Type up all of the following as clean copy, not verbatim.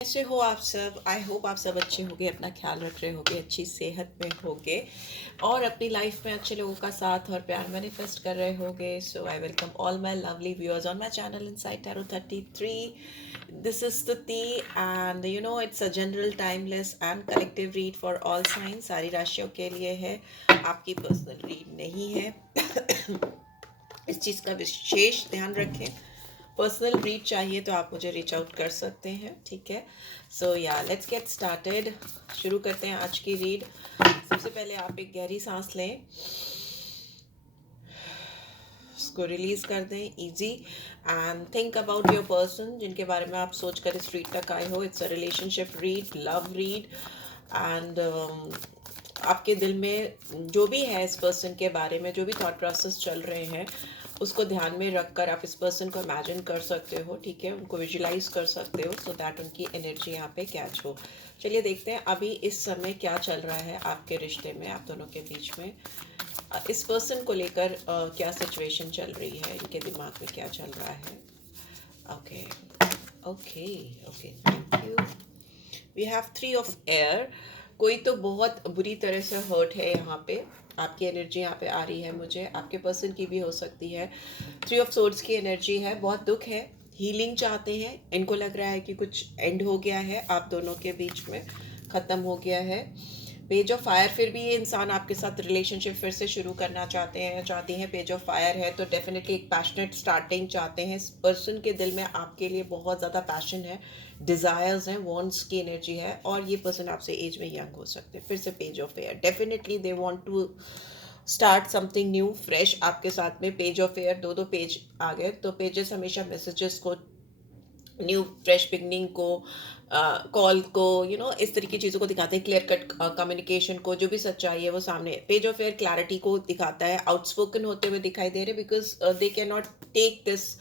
कैसे हो आप सब? आई होप आप सब अच्छे होंगे, अपना ख्याल रख रहे होंगे, अच्छी सेहत में होंगे और अपनी लाइफ में अच्छे लोगों का साथ और प्यार मैनिफेस्ट कर रहे होंगे. So I welcome all my lovely viewers on my channel inside tarot 33. This is Stuti and it's a general timeless and collective read for all signs. सारी राशियों के लिए है, आपकी पर्सनल रीड नहीं है. इस चीज़ का विशेष ध्यान रखें. पर्सनल रीड चाहिए तो आप मुझे रीच आउट कर सकते हैं, ठीक है. सो या लेट्स गेट स्टार्टेड. शुरू करते हैं आज की रीड. सबसे पहले आप एक गहरी सांस लें, उसको रिलीज कर दें easy and think about your person जिनके बारे में आप सोच कर इस रीड तक आए हो. It's a relationship read, love read and आपके दिल में जो भी है इस पर्सन के बारे में, जो भी थॉट प्रोसेस चल रहे हैं, उसको ध्यान में रखकर आप इस पर्सन को इमेजिन कर सकते हो, ठीक है. उनको विजुलाइज कर सकते हो सो दैट उनकी एनर्जी यहाँ पे कैच हो. चलिए देखते हैं अभी इस समय क्या चल रहा है आपके रिश्ते में, आप दोनों के बीच में. इस पर्सन को लेकर क्या सिचुएशन चल रही है, इनके दिमाग में क्या चल रहा है. Okay okay okay, thank you. We have 3 of air. कोई तो बहुत बुरी तरह से हर्ट है यहाँ पे. आपकी एनर्जी यहाँ पे आ रही है मुझे, आपके पर्सन की भी हो सकती है. 3 ऑफ सोर्ड्स की एनर्जी है, बहुत दुख है, हीलिंग चाहते हैं. इनको लग रहा है कि कुछ एंड हो गया है आप दोनों के बीच में, ख़त्म हो गया है. पेज ऑफ फायर, फिर भी ये इंसान आपके साथ रिलेशनशिप फिर से शुरू करना चाहती हैं. पेज ऑफ फायर है तो डेफिनेटली एक पैशनेट स्टार्टिंग चाहते हैं. इस पर्सन के दिल में आपके लिए बहुत ज़्यादा पैशन है, डिज़ायर्स हैं, वॉन्ट्स की एनर्जी है और ये पर्सन आपसे एज में यंग हो सकते हैं. फिर से page of air, definitely they want to start something new fresh आपके साथ में. पेज ऑफ एयर, दो पेज आ गए तो पेजेस हमेशा मैसेजेस को, न्यू फ्रेश बिगनिंग को, कॉल को, इस तरह की चीज़ों को दिखाते हैं. क्लियर कट कम्युनिकेशन को, जो भी सच्चाई है वो सामने. पेज ऑफ एयर क्लैरिटी को दिखाता है, आउटस्पोकन होते हुए दिखाई दे रहे, because they can not take this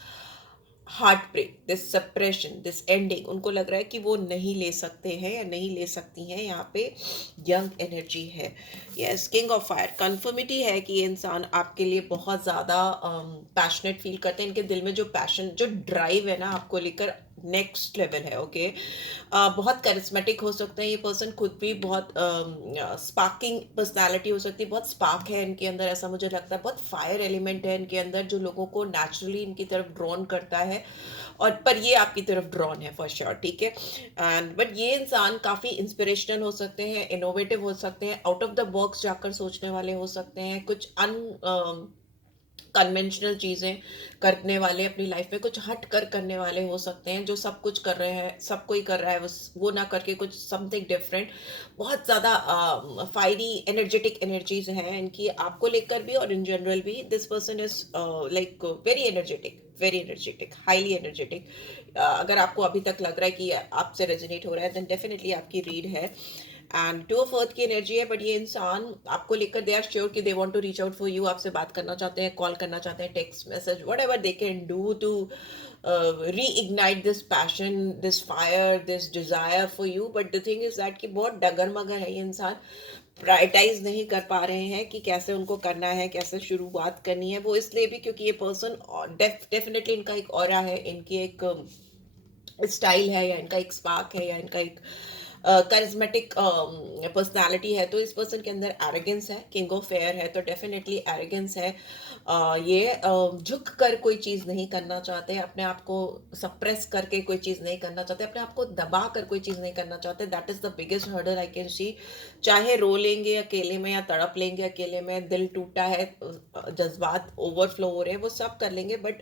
heartbreak, this suppression, this ending. उनको लग रहा है कि वो नहीं ले सकते हैं या नहीं ले सकती हैं. यहाँ पे यंग एनर्जी है. Yes, king of fire, conformity है कि ये इंसान आपके लिए बहुत ज़्यादा पैशनेट फील करते हैं. इनके दिल में जो पैशन, जो ड्राइव है ना आपको लेकर, नेक्स्ट लेवल है. ओके, बहुत करिस्मेटिक हो सकते हैं ये पर्सन. खुद भी बहुत स्पार्किंग पर्सनालिटी हो सकती है, बहुत स्पार्क है इनके अंदर, ऐसा मुझे लगता है. बहुत फायर एलिमेंट है इनके अंदर जो लोगों को नेचुरली इनकी तरफ ड्रॉन करता है. और पर ये आपकी तरफ ड्रॉन है फॉर श्योर, ठीक है. एंड बट ये इंसान काफ़ी इंस्पिरेशनल हो सकते हैं, इनोवेटिव हो सकते हैं, आउट ऑफ द बॉक्स जाकर सोचने वाले हो सकते हैं, कुछ कन्वेंशनल चीज़ें करने वाले, अपनी लाइफ में कुछ हट कर करने वाले हो सकते हैं. जो सब कुछ कर रहे हैं, सब कोई कर रहा है, वो ना करके कुछ समथिंग डिफरेंट. बहुत ज़्यादा फायरी एनर्जेटिक एनर्जीज हैं इनकी आपको लेकर भी और इन जनरल भी. This person is like very energetic, very energetic, highly energetic. अगर आपको अभी तक लग रहा है कि आपसे रेजोनेट हो रहा है, देन डेफिनेटली आपकी रीड है. एंड 2 ऑफ अर्थ की एनर्जी है, बट ये इंसान आपको लेकर दे आर श्योर कि they want to reach out for you. आपसे बात करना चाहते हैं, कॉल करना चाहते हैं, text message, whatever they can do to reignite this passion, this fire, this desire for you. But the thing is that कि बहुत डगर मगर है ये इंसान. प्रायोरिटाइज नहीं कर पा रहे हैं कि कैसे उनको करना है, कैसे शुरुआत करनी है. वो इसलिए भी क्योंकि ये पर्सन डेफिनेटली इनका एक ऑरा है, इनकी एक स्टाइल है, या इनका एक स्पार्क है, या इनका एक करिज्मेटिक पर्सनालिटी है. तो इस पर्सन के अंदर एरोगेंस है. किंग ऑफ एयर है तो डेफिनेटली एरोगेंस है. ये झुक कर कोई चीज़ नहीं करना चाहते, अपने आप को सप्रेस करके कोई चीज़ नहीं करना चाहते, अपने आप को दबा कर कोई चीज़ नहीं करना चाहते. That is the biggest hurdle I can see. चाहे रो लेंगे अकेले में या तड़प लेंगे अकेले में, दिल टूटा है, जज्बात ओवरफ्लो हो रहे हैं, वो सब कर लेंगे. बट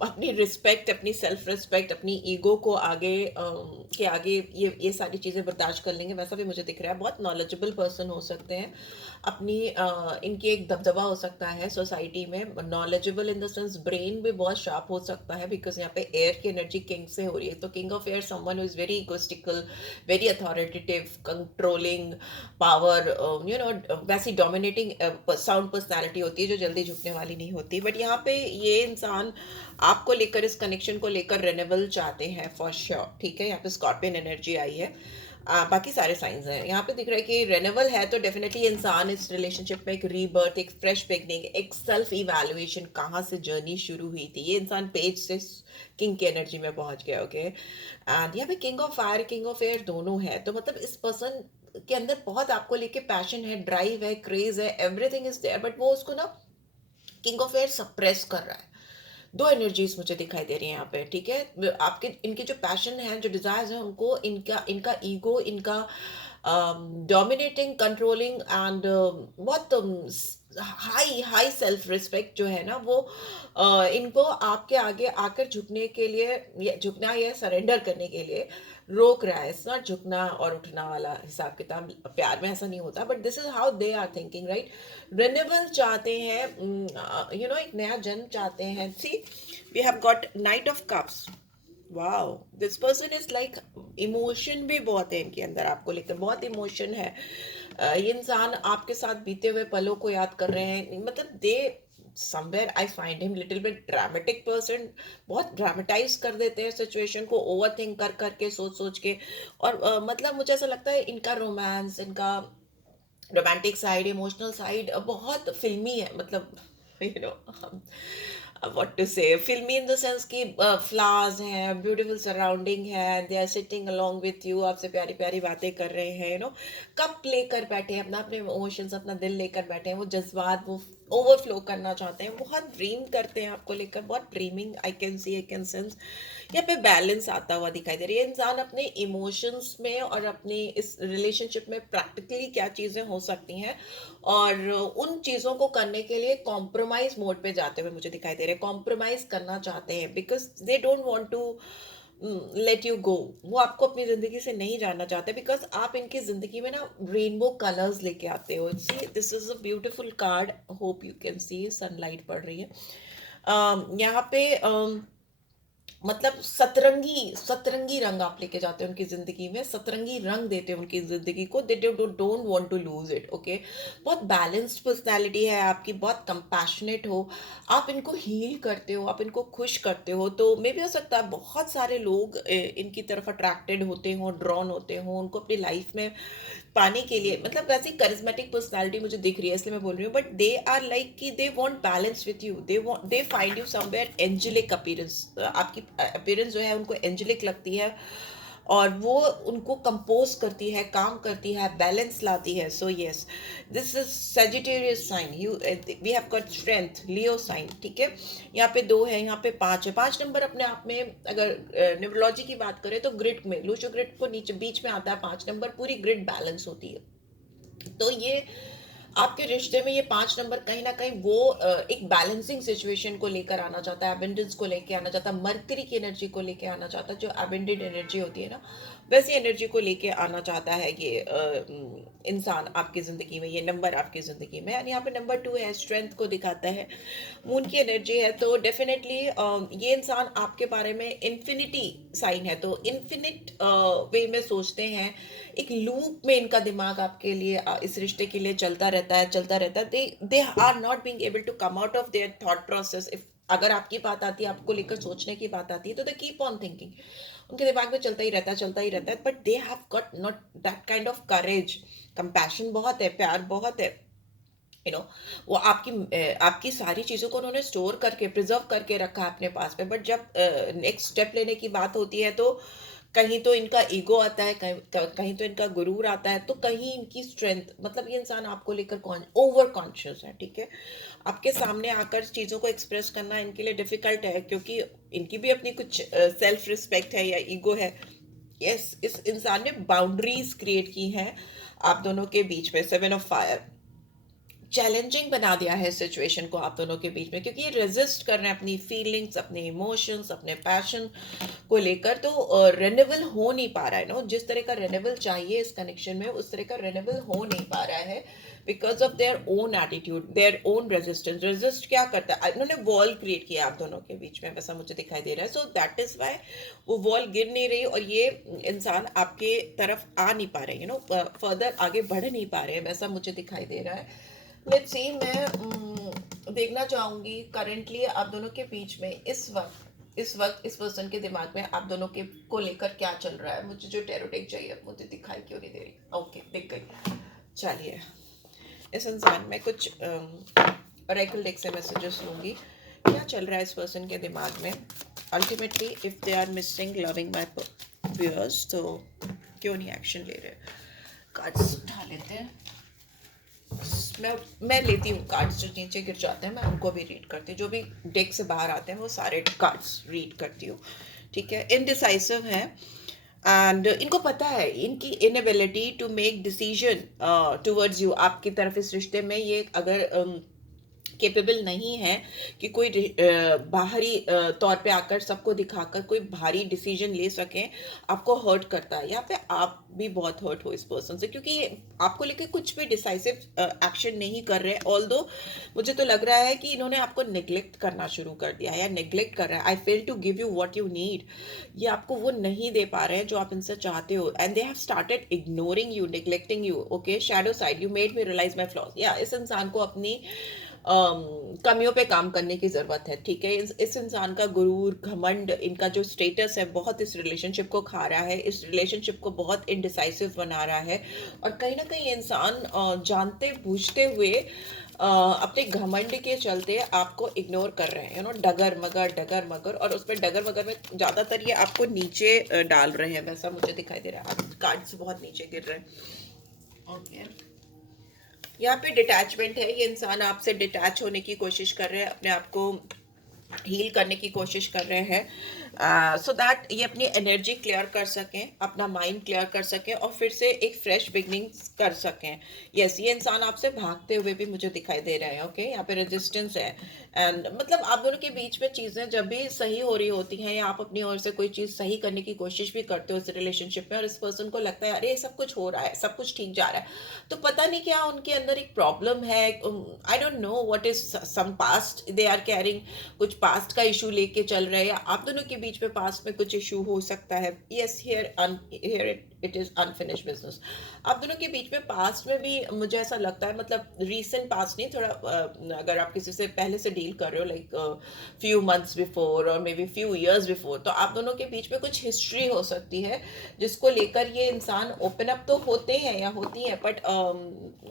अपनी रिस्पेक्ट, अपनी सेल्फ रिस्पेक्ट, अपनी ईगो को आगे के आगे ये सारी चीज़ें बर्दाश्त कर लेंगे. वैसा भी मुझे दिख रहा है. बहुत नॉलेजेबल पर्सन हो सकते हैं. अपनी इनकी एक दबदबा हो सकता है सोसाइटी में. Knowledgeable in the sense brain भी बहुत शार्प हो सकता है, बिकॉज यहाँ पे एयर की एनर्जी किंग से हो रही है. तो king of air someone who is very egoistical, very authoritative, controlling, power, वैसी डोमिनेटिंग साउंड पर्सनैलिटी होती है जो जल्दी झुकने वाली नहीं होती. बट यहाँ पे ये इंसान आपको लेकर, इस कनेक्शन को लेकर रेनेबल चाहते हैं फॉर श्योर, ठीक है. यहाँ पे स्कॉर्पियन एनर्जी आई है. बाकी सारे साइंस हैं यहाँ पे दिख रहा है कि रेनेबल है, तो डेफिनेटली इंसान इस रिलेशनशिप में एक रीबर्थ, एक फ्रेश बिगनिंग, एक सेल्फ इवैल्यूएशन, कहाँ से जर्नी शुरू हुई थी, ये इंसान पेज से किंग की एनर्जी में पहुंच गया। ओके, एंड यहाँ पे king of fire, king of air दोनों है, तो मतलब इस पर्सन के अंदर बहुत आपको लेके पैशन है, ड्राइव है, क्रेज है, एवरीथिंग इज देयर, बट वो उसको ना किंग ऑफ एयर सप्रेस कर रहा है। दो एनर्जीज मुझे दिखाई दे रही हैं यहाँ पे, ठीक है। आपके इनके जो पैशन है, जो डिजायर्स हैं, उनको इनका इनका ईगो, इनका डोमिनेटिंग, कंट्रोलिंग एंड बहुत हाई हाई सेल्फ रिस्पेक्ट जो है ना, वो इनको आपके आगे आकर झुकने के लिए, या झुकना या सरेंडर करने के लिए रोक रहा है। इट्स नॉट झुकना और उठना वाला हिसाब किताब, प्यार में ऐसा नहीं होता, but this is how they are thinking, right. Renewal चाहते हैं, यू नो, एक नया जन्म चाहते हैं। See, we have got knight of cups. Wow, this person is like, emotion भी बहुत है इनके अंदर, आपको लेकर बहुत इमोशन है। ये इंसान आपके साथ बीते हुए पलों को याद कर रहे हैं, मतलब they somewhere I find him little bit dramatic person, बहुत ड्रामेटाइज कर देते हैं सिचुएशन को, ओवर थिंक कर करके, सोच सोच के। और मतलब मुझे ऐसा लगता है इनका रोमांस, इनका रोमांटिक साइड, इमोशनल साइड बहुत फिल्मी है, मतलब you know what to say, फिल्मी इन द सेंस कि फ्लावर्स हैं, ब्यूटीफुल सराउंडिंग है, they are sitting along with you, आपसे प्यारी प्यारी बातें कर रहे हैं, यू नो, कप लेकर बैठे हैं, अपना अपने इमोशंस, अपना दिल लेकर बैठे हैं, वो जज्बात वो ओवरफ्लो करना चाहते हैं, बहुत ड्रीम करते हैं आपको लेकर, बहुत dreaming, I can see, I can sense. यहाँ पे बैलेंस आता हुआ दिखाई दे रही है। इंसान अपने इमोशंस में और अपनी इस रिलेशनशिप में प्रैक्टिकली क्या चीज़ें हो सकती हैं, और उन चीज़ों को करने के लिए कॉम्प्रोमाइज मोड पे जाते हुए मुझे दिखाई दे रहे हैं, कॉम्प्रोमाइज करना चाहते हैं, because they don't want to let you go. वो आपको अपनी जिंदगी से नहीं जानना चाहते, बिकॉज आप इनकी जिंदगी में ना रेनबो कलर्स लेके आते हो। See, this is a beautiful card, hope you can see, sunlight पड़ रही है। यहाँ पे मतलब सतरंगी सतरंगी रंग आप लेके जाते हो उनकी जिंदगी में, सतरंगी रंग देते हो उनकी जिंदगी को, they don't want to lose it. Okay, बहुत बैलेंस्ड पर्सनालिटी है आपकी, बहुत कंपैशनेट हो, आप इनको हील करते हो, आप इनको खुश करते हो, तो मे भी हो सकता है बहुत सारे लोग इनकी तरफ अट्रैक्टेड होते हों, ड्रॉन होते हों, उनको अपनी लाइफ में पाने के लिए, मतलब वैसी करिज्मेटिक पर्सनालिटी मुझे दिख रही है, इसलिए मैं बोल रही हूँ, बट दे आर लाइक कि they want balance with you, they find you somewhere angelic appearance, आपकी अपीयरेंस जो है उनको एंजेलिक लगती है, और वो उनको कंपोज करती है, काम करती है, बैलेंस लाती है। So yes, this is Sagittarius sign, you, we have got strength, Leo sign, ठीक है। यहाँ पे 2 है, यहाँ पे 5 है। 5 नंबर अपने आप में, अगर न्यूमरोलॉजी की बात करें तो ग्रिड में, लूशो ग्रिड को नीचे बीच में आता है 5 नंबर, पूरी ग्रिड बैलेंस होती है। तो ये आपके रिश्ते में ये 5 नंबर कहीं ना कहीं वो एक बैलेंसिंग सिचुएशन को लेकर आना चाहता है, एबेंडेंस को लेकर आना चाहता है, मरकरी की एनर्जी को लेकर आना चाहता है, जो एबेंडेड एनर्जी होती है ना, वैसी एनर्जी को लेके आना चाहता है ये इंसान आपकी ज़िंदगी में, ये नंबर आपकी ज़िंदगी में। और यहाँ पे नंबर 2 है, स्ट्रेंथ को दिखाता है, मून की एनर्जी है, तो डेफिनेटली ये इंसान आपके बारे में इन्फिनिटी साइन है, तो इन्फिनिट वे में सोचते हैं, एक लूप में इनका दिमाग आपके लिए, इस रिश्ते के लिए चलता रहता है, चलता रहता है। They are not being able to come out of their thought process. If अगर आपकी बात आती है, आपको लेकर सोचने की बात आती है, तो दे कीप ऑन थिंकिंग, उनके दिमाग में चलता ही रहता है, चलता ही रहता है, but they have got not that kind of courage. Compassion बहुत है, प्यार बहुत है, यू नो, वो आपकी सारी चीज़ों को उन्होंने स्टोर करके, प्रिजर्व करके रखा है अपने पास में, बट जब नेक्स्ट स्टेप लेने की बात होती है, तो कहीं तो इनका ईगो आता है, कहीं तो इनका गुरूर आता है, तो कहीं इनकी स्ट्रेंथ, मतलब ये इंसान आपको लेकर ओवर कॉन्शियस है, ठीक है। आपके सामने आकर चीज़ों को एक्सप्रेस करना इनके लिए डिफिकल्ट है, क्योंकि इनकी भी अपनी कुछ सेल्फ रिस्पेक्ट है या ईगो है। यस, इस इंसान ने बाउंड्रीज क्रिएट की हैं आप दोनों के बीच में। 7 ऑफ फायर चैलेंजिंग बना दिया है सिचुएशन को आप दोनों के बीच में, क्योंकि ये रेजिस्ट कर रहे हैं अपनी फीलिंग्स, अपने इमोशंस, अपने पैशन को लेकर, तो रेनेबल हो नहीं पा रहा है ना, जिस तरह का रेनेबल चाहिए इस कनेक्शन में, उस तरह का रेनेबल हो नहीं पा रहा है, because of their own attitude, their own resistance. Resist क्या करता है, इन्होंने वॉल क्रिएट किया आप दोनों के बीच में, वैसा मुझे दिखाई दे रहा है। सो दैट इज वाई वो वॉल गिर नहीं रही, और ये इंसान आपके तरफ आ नहीं पा रहे, यू नो, फर्दर आगे बढ़ नहीं पा रहे हैं, वैसा मुझे दिखाई दे रहा है। लेट्स सी, मैं देखना चाहूंगी करंटली आप दोनों के बीच में इस वक्त इस वक्त इस पर्सन के दिमाग में आप दोनों के को लेकर क्या चल रहा है। मुझे जो टैरो डेक चाहिए मुझे दिखाई क्यों नहीं दे रही। ओके, दिख गई। चलिए, इस इंसान में कुछ ऑरेकल डेक से मैसेजेस लूंगी। क्या चल रहा है इस पर्सन के दिमाग में। Ultimately if they are missing loving my viewers, तो क्यों नहीं एक्शन ले रहे। कार्ड्स उठा लेते हैं। मैं लेती हूँ कार्ड्स, जो नीचे गिर जाते हैं मैं उनको भी रीड करती हूँ। जो भी डेक से बाहर आते हैं वो सारे कार्ड्स रीड करती हूँ। ठीक है, इनडिसाइसिव है एंड इनको पता है इनकी inability to make decision towards you. आपकी तरफ इस रिश्ते में ये अगर केपेबल नहीं है कि कोई बाहरी तौर पे आकर सबको दिखाकर कोई भारी डिसीजन ले सकें। आपको हर्ट करता है, यहाँ पे आप भी बहुत हर्ट हो इस पर्सन से, क्योंकि ये आपको लेके कुछ भी डिसाइसिव एक्शन नहीं कर रहे हैं। ऑल्दो मुझे तो लग रहा है कि इन्होंने आपको नेग्लेक्ट करना शुरू कर दिया है या नेग्लेक्ट कर रहा है। I fail to give you what you need. ये आपको वो नहीं दे पा रहे हैं जो आप इनसे चाहते हो, and they have started ignoring you, neglecting you. Okay, shadow side, you made me realise my flaws. या इस इंसान को अपनी कमियों पे काम करने की ज़रूरत है। ठीक है, इस इंसान का गुरूर, घमंड, इनका जो स्टेटस है बहुत इस रिलेशनशिप को खा रहा है, इस रिलेशनशिप को बहुत इनडिसाइसिव बना रहा है। और कहीं ना कहीं इंसान जानते बूझते हुए अपने घमंड के चलते आपको इग्नोर कर रहे हैं। डगर मगर, और उस पर डगर मगर में ज़्यादातर ये आपको नीचे डाल रहे हैं, वैसा मुझे दिखाई दे रहा है। कार्ड्स बहुत नीचे गिर रहे हैं। ओके, यहाँ पे डिटैचमेंट है। ये इंसान आपसे डिटैच होने की कोशिश कर रहे हैं, अपने आप को हील करने की कोशिश कर रहे हैं, सो दैट ये अपनी एनर्जी क्लियर कर सकें, अपना माइंड क्लियर कर सकें और फिर से एक फ्रेश बिगनिंग कर सकें। यस, ये इंसान आपसे भागते हुए भी मुझे दिखाई दे रहे हैं। ओके, यहाँ पे रेजिस्टेंस है एंड मतलब आप दोनों के बीच में चीज़ें जब भी सही हो रही होती हैं या आप अपनी ओर से कोई चीज़ सही करने की कोशिश भी करते हो इस रिलेशनशिप में, और इस पर्सन को लगता है अरे सब कुछ हो रहा है, सब कुछ ठीक जा रहा है, तो पता नहीं क्या उनके अंदर एक प्रॉब्लम है। I don't know what is some past they are carrying. कुछ पास्ट का इशू लेके चल रहे हैं, या आप दोनों के बीच में पास्ट में कुछ इशू हो सकता है। Yes, here it is unfinished business. आप दोनों के बीच में पास्ट में भी मुझे ऐसा लगता है, मतलब रीसेंट पास्ट नहीं, थोड़ा अगर आप किसी से पहले से डील कर रहे हो, लाइक फ्यू मंथ्स बिफोर और may be few years before, तो आप दोनों के बीच में कुछ हिस्ट्री हो सकती है जिसको लेकर ये इंसान ओपन अप तो होते हैं या होती हैं, बट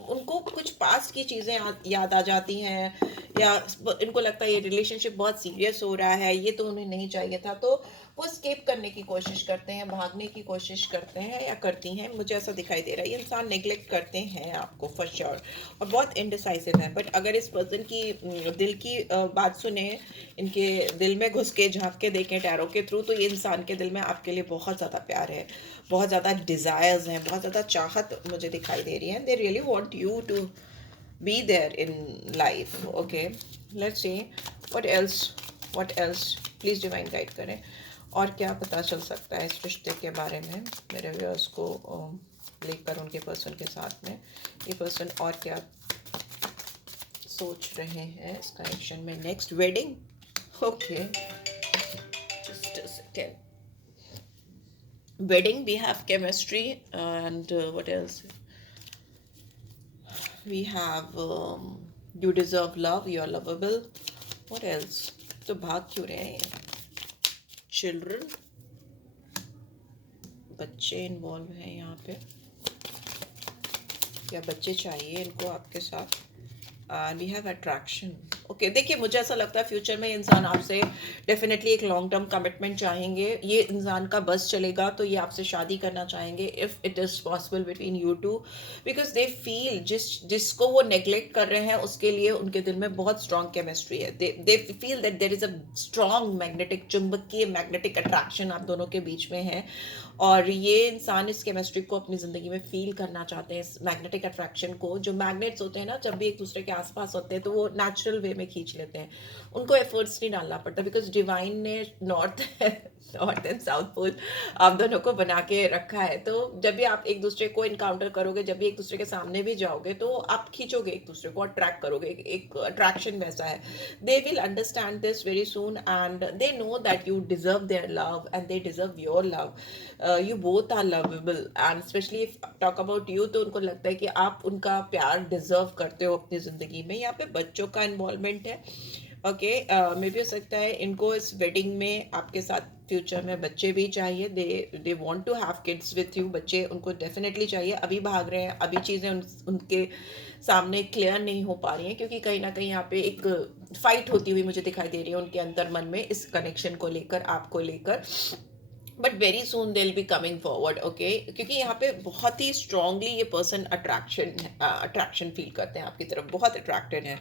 उनको कुछ पास्ट की चीज़ें याद आ जाती हैं, या इनको लगता है ये रिलेशनशिप बहुत सीरियस हो रहा है, ये तो उन्हें नहीं चाहिए था, तो वो स्केप करने की कोशिश करते हैं, भागने की कोशिश करते हैं या करती हैं। मुझे ऐसा दिखाई दे रहा है ये इंसान नेग्लेक्ट करते हैं आपको फॉर श्योर, और बहुत इनडिसाइसिव है। बट अगर इस पर्सन की दिल की बात सुने, इनके दिल में घुस के झांक के देखें टैरो के थ्रू, तो ये इंसान के दिल में आपके लिए बहुत ज़्यादा प्यार है, बहुत ज़्यादा डिज़ायर्स हैं, बहुत ज़्यादा चाहत मुझे दिखाई दे रही है। They really want you to be there in life. Okay, let's see what else please divine guide करें, और क्या पता चल सकता है इस रिश्ते के बारे में मेरे व्यूअर्स को लेकर उनके पर्सन के साथ में। ये पर्सन और क्या सोच रहे हैं इसका एक्शन में next. Wedding, okay, just a second. Wedding, we have chemistry and what else we have, you deserve love, you are lovable. What else? तो भाग क्यों रहे हैं? चिल्ड्रन, बच्चे इन्वॉल्व हैं यहाँ पे, या बच्चे चाहिए इनको आपके साथ। We have attraction. ओके, देखिए मुझे ऐसा लगता है फ्यूचर में इंसान आपसे डेफिनेटली एक लॉन्ग टर्म कमिटमेंट चाहेंगे। ये इंसान का बस चलेगा तो ये आपसे शादी करना चाहेंगे if it is possible between you two, because they feel जिसको वो नेग्लेक्ट कर रहे हैं उसके लिए उनके दिल में बहुत स्ट्रॉन्ग केमिस्ट्री है। They feel that there is a strong magnetic, चुंबकीय मैग्नेटिक अट्रैक्शन आप दोनों के बीच में है, और ये इंसान इस केमिस्ट्री को अपनी ज़िंदगी में फील करना चाहते हैं, इस मैग्नेटिक अट्रैक्शन को। जो मैग्नेट्स होते हैं ना, जब भी एक दूसरे के आसपास होते हैं तो वो नेचुरल वे में खींच लेते हैं, उनको एफर्ट्स नहीं डालना पड़ता, बिकॉज डिवाइन ने नॉर्थ एंड साउथ पोल आप दोनों को बना के रखा है। तो जब भी आप एक दूसरे को इनकाउंटर करोगे, जब भी एक दूसरे के सामने भी जाओगे, तो आप खींचोगे एक दूसरे को, अट्रैक्ट करोगे, एक अट्रैक्शन वैसा है। They will understand this very soon and they know that you deserve their love and they deserve your love. You both are lovable, and specially if talk about you, तो उनको लगता है कि आप उनका प्यार डिजर्व करते हो अपनी ज़िंदगी में। यहाँ पे बच्चों का इन्वॉल्वमेंट है, ओके, मे भी हो सकता है इनको इस वेडिंग में आपके साथ फ्यूचर में बच्चे भी चाहिए, they want to have kids with you, बच्चे उनको डेफिनेटली चाहिए। अभी भाग रहे हैं, अभी चीज़ें उनके सामने क्लियर नहीं हो पा रही हैं, क्योंकि कहीं ना कहीं यहाँ पे एक फाइट होती हुई मुझे दिखाई दे रही है उनके अंदर मन में, इस कनेक्शन को लेकर, आपको लेकर। But very soon they will be coming forward, okay, क्योंकि यहाँ पे बहुत ही स्ट्रांगली ये पर्सन अट्रैक्शन फील करते हैं आपकी तरफ, बहुत अट्रैक्टेड है।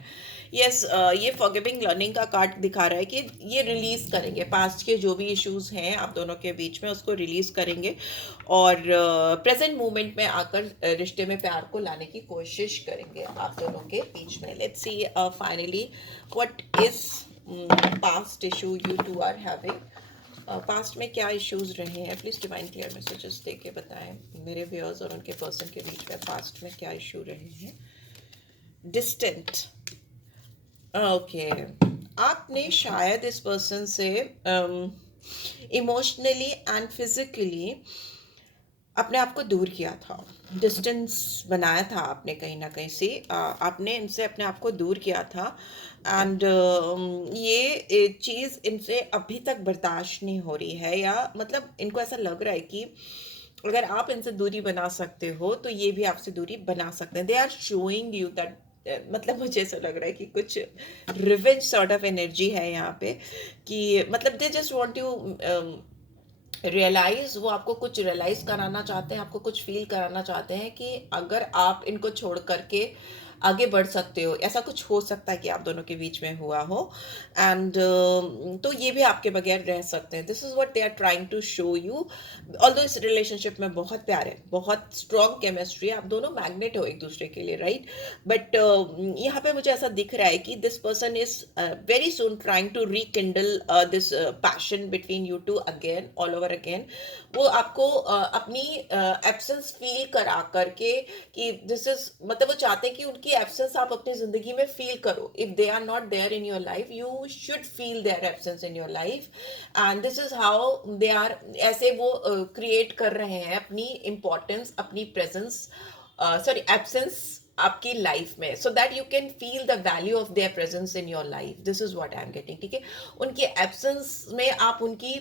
यस, ये फॉरगिविंग लर्निंग का कार्ड दिखा रहा है कि ये रिलीज करेंगे पास्ट के जो भी इश्यूज हैं आप दोनों के बीच में, उसको रिलीज करेंगे और प्रेजेंट मोमेंट में आकर रिश्ते में प्यार को लाने की कोशिश करेंगे आप दोनों के बीच में। Let's see finally what is past issue you two are having. Past में क्या इश्यूज रहे हैं, प्लीज डिवाइन क्लियर मैसेजेस दे के बताएं मेरे व्यूअर्स और उनके पर्सन के बीच में पास्ट में क्या इशू रहे हैं। डिस्टेंट, ओके, आपने शायद इस पर्सन से इमोशनली एंड फिजिकली अपने आप को दूर किया था, डिस्टेंस बनाया था आपने कहीं ना कहीं से, आपने इनसे अपने आप को दूर किया था। एंड ये चीज़ इनसे अभी तक बर्दाश्त नहीं हो रही है, या मतलब इनको ऐसा लग रहा है कि अगर आप इनसे दूरी बना सकते हो तो ये भी आपसे दूरी बना सकते हैं। They are showing you that, मतलब मुझे ऐसा लग रहा है कि कुछ रिवेंज सॉर्ट ऑफ एनर्जी है यहाँ पे, कि मतलब they just want you realise, वो आपको कुछ रियलाइज कराना चाहते हैं, आपको कुछ फील कराना चाहते हैं कि अगर आप इनको छोड़ करके आगे बढ़ सकते हो, ऐसा कुछ हो सकता है कि आप दोनों के बीच में हुआ हो। एंड तो ये भी आपके बगैर रह सकते हैं, this is what they are trying to show you. Although इस रिलेशनशिप में बहुत प्यार है, बहुत स्ट्रॉन्ग केमिस्ट्री, आप दोनों मैग्नेट हो एक दूसरे के लिए, राइट। बट यहाँ पे मुझे ऐसा दिख रहा है कि this person is very soon trying to rekindle this passion between you two again, all over again. वो आपको अपनी एब्सेंस फील करा करके कि दिस इज, मतलब वो चाहते हैं कि उनकी एब्सेंस आप अपनी जिंदगी में फील करो। If they are not there in your life, you should feel their absence in your life. And this is how they are, ऐसे वो क्रिएट कर रहे हैं अपनी इंपॉर्टेंस, अपनी प्रेजेंस, सॉरी एब्सेंस आपकी लाइफ में, so that you can feel the value of their presence in your life. This is what I am getting, ठीक है। उनकी एब्सेंस में आप उनकी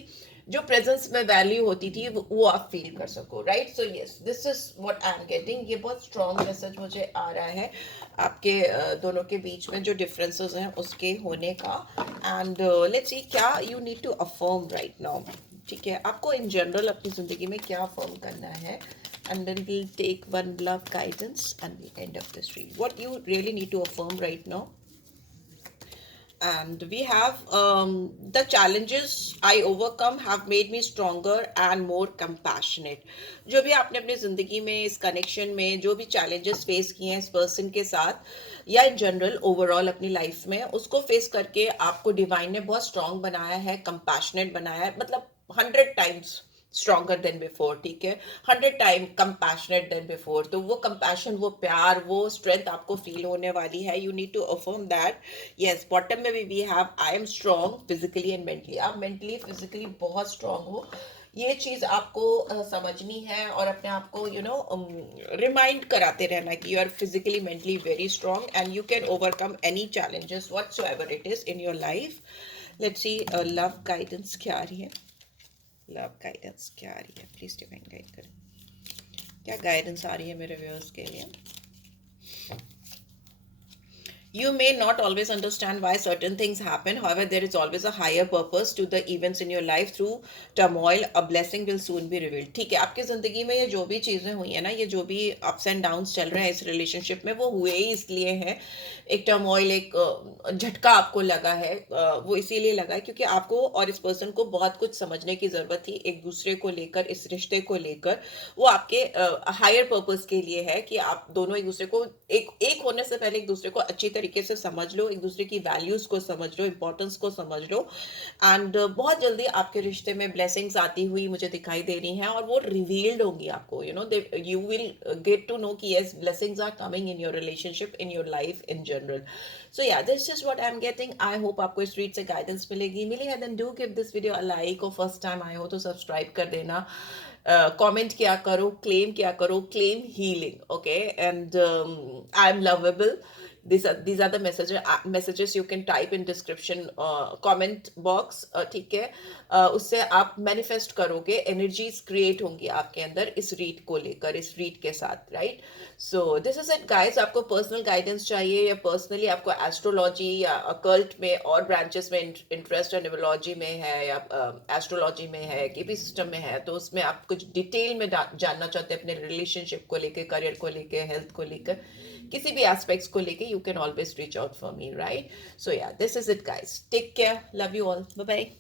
जो प्रेजेंस में वैल्यू होती थी वो आप फील कर सको, right. So yes, this is what I am getting. ये बहुत स्ट्रॉन्ग मैसेज मुझे आ रहा है आपके दोनों के बीच में जो डिफरेंसेस हैं उसके होने का। एंड लेट्स सी क्या you need to affirm right now, ठीक है। आपको इन जनरल अपनी जिंदगी में क्या अफर्म करना है, and then we'll take one love guidance and we'll end up this read. What you really need to affirm right now. And we have the challenges I overcome have made me stronger and more compassionate. जो भी आपने अपनी ज़िंदगी में इस connection में जो भी challenges फेस किए हैं इस पर्सन के साथ, या इन जनरल ओवरऑल अपनी लाइफ में, उसको फेस करके आपको डिवाइन ने बहुत स्ट्रांग बनाया है, कंपैशनेट बनाया है, मतलब 100 times स्ट्रॉन्गर देन बिफोर, ठीक है, 100 टाइम कंपैशनेट देन बिफोर। तो वो कंपैशन, वो प्यार, वो स्ट्रेंथ आपको फील होने वाली है। You need to affirm that. Yes, bottom में भी we have I am strong physically and mentally. आप मेंटली फिजिकली बहुत स्ट्रॉन्ग हो, ये चीज आपको समझनी है और अपने आप को यू नो रिमाइंड कराते रहना कि you are physically mentally very strong and you can overcome any challenges whatsoever it is in your life. Let's see love guidance क्या आ रही है, लव गाइडेंस क्या आ रही है, प्लीज डिवाइन गाइड करें, क्या गाइडेंस आ रही है मेरे व्यूअर्स के लिए। You may not always understand why certain things happen. However, there is always a higher purpose to the events in your life. Through turmoil, a blessing will soon be revealed. ठीक है, आपकी जिंदगी में ये जो भी चीजें हुई है ना, ये जो भी अप्स एंड डाउन्स चल रहे हैं इस रिलेशनशिप में, वो हुए ही इसलिए हैं। एक टर्मोइल, एक झटका आपको लगा है, वो इसीलिए लगा है क्योंकि आपको और इस पर्सन को बहुत कुछ समझने की जरूरत थी एक दूसरे को लेकर, इस रिश्ते को लेकर। वो आपके हायर पर्पस के लिए है कि आप दोनों एक दूसरे को एक होने से पहले एक दूसरे को अच्छी तरीके से समझ लो, एक दूसरे की वैल्यूज को समझ लो, इंपॉर्टेंस को समझ लो। एंड बहुत जल्दी आपके रिश्ते में ब्लेसिंग्स आती हुई मुझे दिखाई दे रही हैं और वो रिवील्ड होंगी आपको, you know, you will get to know कि yes, blessings are coming in your relationship, in your life in general. So yeah, this is what I am getting. I hope आपको इस रीड से guidance मिलेगी। मिली है then do give this video a like, और first time आए हो तो सब्सक्राइब कर देना, कमेंट किया करो, क्लेम किया करो, claim healing, okay. And I am lovable, these are the messages you can type in description comment box. ठीक है, उससे आप मैनिफेस्ट करोगे, एनर्जीज क्रिएट होंगी आपके अंदर इस रीड को लेकर, इस रीड के साथ, right? So this is it guys. आपको पर्सनल गाइडेंस चाहिए या पर्सनली आपको एस्ट्रोलॉजी या अकल्ट में और ब्रांचेस में इंटरेस्ट है, न्यूमरोलॉजी में है या एस्ट्रोलॉजी में है, केपी सिस्टम में है, तो उसमें आप कुछ डिटेल में जानना चाहते हैं अपने रिलेशनशिप को लेकर, करियर को लेकर, हेल्थ को लेकर, किसी भी एस्पेक्ट्स को लेके, you can always reach out for me, right? So yeah, this is it guys, take care, love you all, bye bye.